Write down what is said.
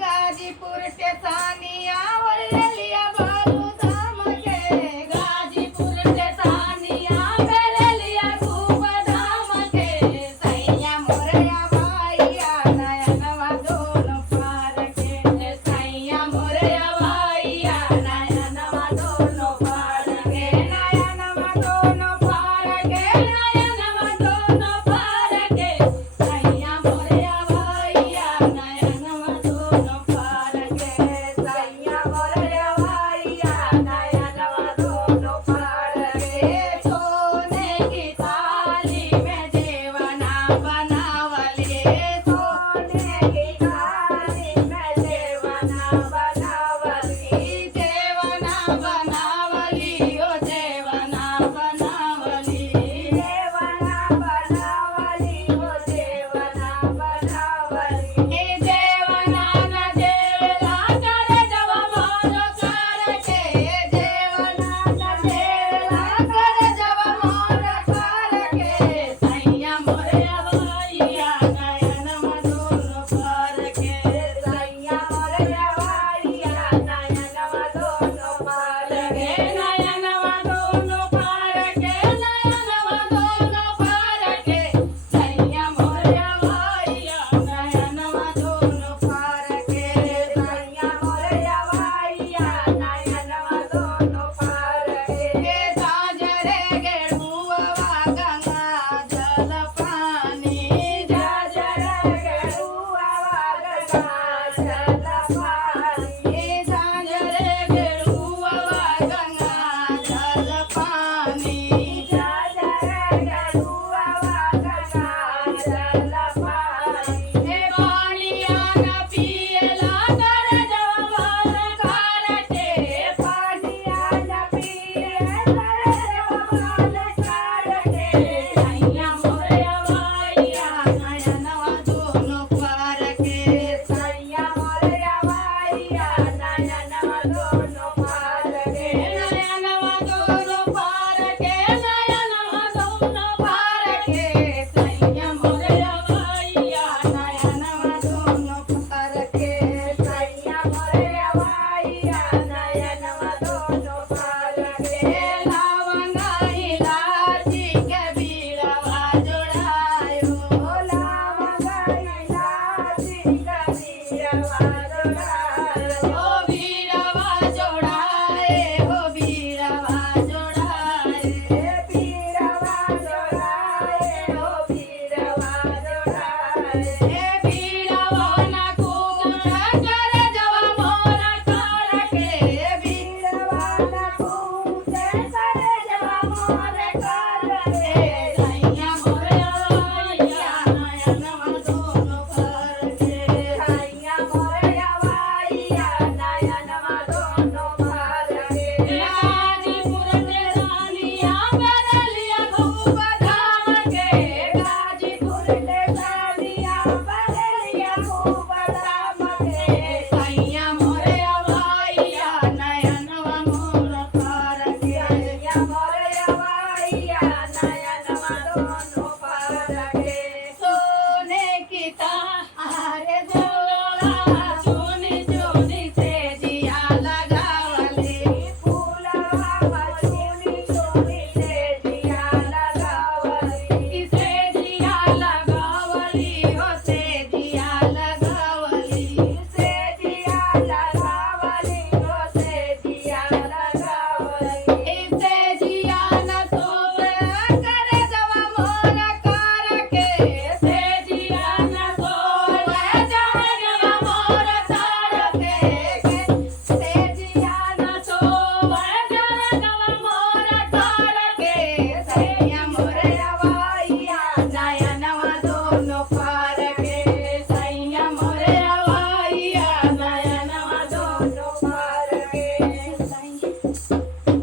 गाजीपुर टेसानिया वरलिया बालू धाम के गाजीपुर टेसानिया वरलिया खूब धाम के सैया मोरया भैया नयनवा दोनों पार के सैया मोरया भैया नयनवा दोनों पार के नयनवा दोनों पार के नयनवा दोनों पार के सैया मोरया भैया नयनवा दोनों पार के सैया मोरया भैया नयनवा दोनों पार के सोने की थाली में देवना बनावले सोने की थाली में देवना बनावली देवना बनावली ओ देवना बनावली देवना बनावली ओ देवना बनावली हे देवना न देवला कर जवा मोर कर के देवना न देवला कर जवा मोर कर के सैया मोरया भैया नयनवा दोनों पार के सैया मोरया भैया नयनवा दोनों पार के नयनवा दोनों पार के नयनवा दोनों पार के सैया मोरया भैया नयनवा दोनों पार के सैया मोरया भैया नयनवा दोनों पार के जाजरे गेड़ुआ गंगा जल पानी जाजरे गेड़ुआ गंगा जल पानी जाजरे गेड़ुआ गंगा जल पानी जाजरे गेड़ुआ गंगा जल पानी हे पानिया न पियला कर जवान कर के पानिया न पियला कर जवान कर के सैया मोरया भैया नयनवा दोनों पार के सैया मोरया भैया नयनवा दोनों पार के नयनवा दोनों पार के नयनवा दोनों पार के सैया मोरया भैया नयनवा दोनों पार के सैया मोरया भैया नयनवा दोनों पार के लावंगा इलाची के बीड़वा जोड़ायो लावंगा इलाची के बीड़वा जोड़ायो